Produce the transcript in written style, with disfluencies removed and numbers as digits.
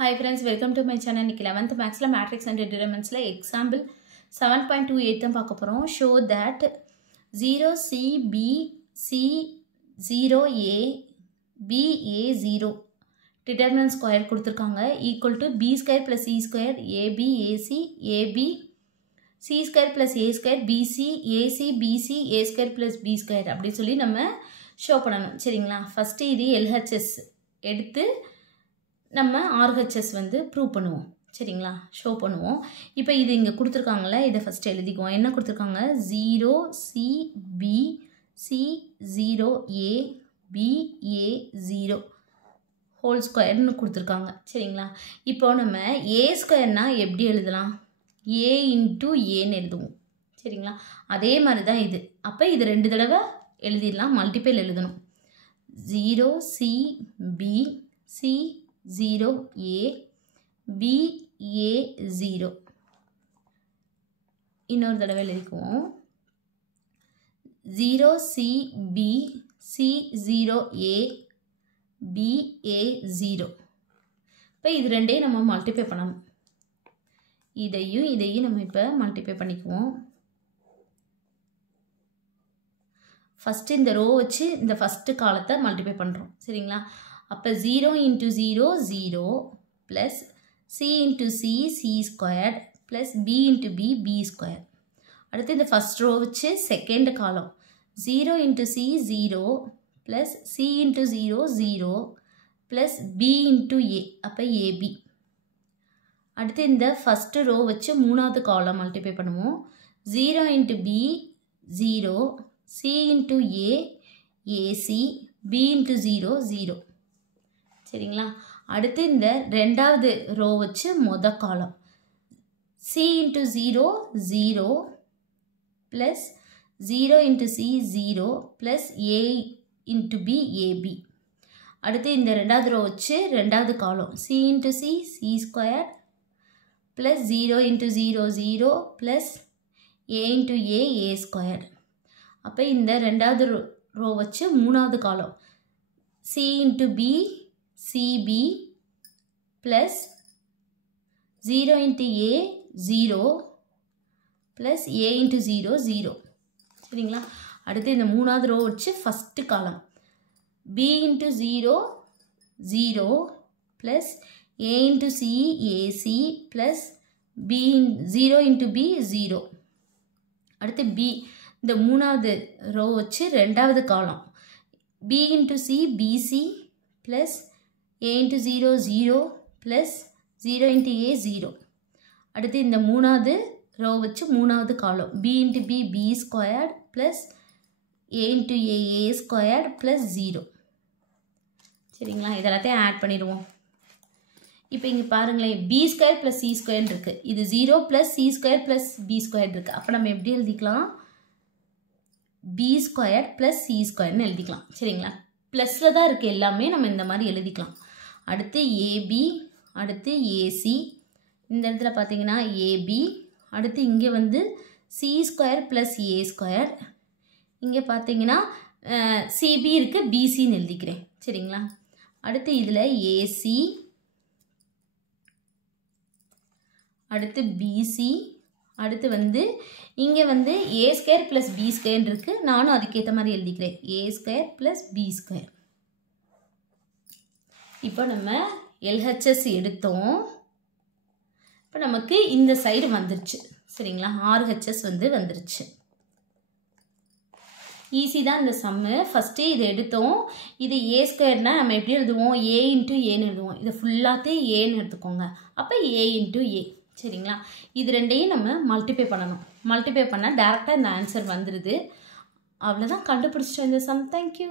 Hi friends, welcome to my channel. Nikki 11th Max Matrix and Determinants example 7.28 தான் பார்க்க போறோம். Show that 0CB C0A BA0 determinant square கொடுத்திருக்காங்க equal to B square plus C square AB AC AB C square plus A square BC AC BC A square plus B square அப்படி சொல்லி நம்ம show பண்ணணும். சரிங்களா? First இது LHS எடுத்து நம்ம RHS வந்து ப்ரூவ் பண்ணுவோம். சரிங்களா? ஷோ பண்ணுவோம். இப்போ இது இங்கே கொடுத்துருக்காங்களே, இதை ஃபஸ்ட்டு எழுதிக்குவோம். என்ன கொடுத்துருக்காங்க? 0CB C0A BA0 ஹோல் ஸ்கொயர்னு கொடுத்துருக்காங்க. சரிங்களா? இப்போ நம்ம A ஸ்கொயர்னா எப்படி எழுதலாம்? A இன்ட்டு ஏன்னு எழுதுவோம். சரிங்களா? அதே மாதிரி தான் இது. அப்போ இது ரெண்டு தடவை எழுதிடலாம், மல்டிபிள் எழுதணும். 0CB C0A BA0 இன்னொரு தடவை எழுதிக்குவோம். 0CB C0A BA0. இப்போ இது ரெண்டையும் நம்ம மல்டிப்ளை பண்ணணும். இதையும் நம்ம இப்போ மல்டிப்ளை பண்ணிக்குவோம். ஃபஸ்ட்டு இந்த ரோ வச்சு இந்த ஃபஸ்ட்டு காலத்தை மல்டிப்ளை பண்ணுறோம். சரிங்களா? அப்போ 0 into 0 0 plus C into C C squared plus B into B B squared. அடுத்து இந்த ஃபஸ்ட் ரோ வச்சு second column 0 into C 0 plus C into 0 0 plus B into A. அப்போ AB. அடுத்து இந்த ஃபஸ்ட்டு ரோ வச்சு மூணாவது காலம் மல்டிப்ளை பண்ணுவோம். 0 into B 0 C into A AC B into 0 0. சரிங்களா? அடுத்து இந்த ரெண்டாவது ரோ வச்சு மொத காலம் C into 0 0 plus 0 into C 0 plus A into B AB. அடுத்து இந்த ரெண்டாவது ரோ வச்சு ரெண்டாவது காலம் C into C C squared plus 0 into 0 0 plus A into A A squared. அப்போ இந்த ரெண்டாவது ரோ வச்சு மூணாவது காலம் C into B CB plus 0 into A 0 plus A into 0 0. சரிங்களா? அடுத்து இந்த மூணாவது ரோ வச்சு ஃபஸ்ட்டு காலம் B into 0 0 plus A into C AC plus B 0 into B 0. அடுத்து B இந்த மூணாவது ரோ வச்சு ரெண்டாவது காலம் B into C BC plus A into 0 0 plus 0 into A 0. அடுத்து இந்த மூணாவது ரோ வச்சு மூணாவது காலம் B into B B squared plus A into A A squared plus 0. சரிங்களா? இதெல்லாத்தையும் ஆட் பண்ணிடுவோம். இப்போ இங்கே பாருங்களேன், B square plus C square இருக்குது. இது 0 plus C square plus B square இருக்குது. அப்போ நம்ம எப்படி எழுதிக்கலாம்? B ஸ்கொயர் ப்ளஸ் C ஸ்கொயர்னு எழுதிக்கலாம். சரிங்களா? ப்ளஸில் தான் இருக்குது எல்லாமே, நம்ம இந்த மாதிரி எழுதிக்கலாம். அடுத்து AB, அடுத்து AC, இந்த இடத்துல பார்த்தீங்கன்னா AB, அடுத்து இங்கே வந்து C square plus A square, இங்கே பார்த்தீங்கன்னா CB இருக்குது, BCன்னு எழுதிக்கிறேன். சரிங்களா? அடுத்து இதில் AC, அடுத்து BC, அடுத்து வந்து இங்கே வந்து A square plus B square இருக்குது. நானும் அதுக்கேற்ற மாதிரி எழுதிக்கிறேன், A square plus B square. இப்போ நம்ம LHS எடுத்தோம். இப்போ நமக்கு இந்த சைடு வந்துருச்சு. சரிங்களா? RHS வந்து வந்துருச்சு. ஈஸி தான் இந்த சம்மு. ஃபஸ்ட்டு இதை எடுத்தோம். இது A ஸ்கொயர்னால் நம்ம எப்படி எழுதுவோம்? A இன்ட்டு ஏன்னு எழுதுவோம். இதை ஃபுல்லாத்தையும் ஏன்னு எடுத்துக்கோங்க. அப்போ A இன்ட்டு ஏ. சரிங்களா? இது ரெண்டையும் நம்ம மல்டிப்ளை பண்ணணும். மல்டிப்ளை பண்ணால் டேரெக்டாக இந்த ஆன்சர் வந்துடுது. அவ்வளோதான், கண்டுபிடிச்சிட்டோம் இந்த சம். தேங்க்யூ.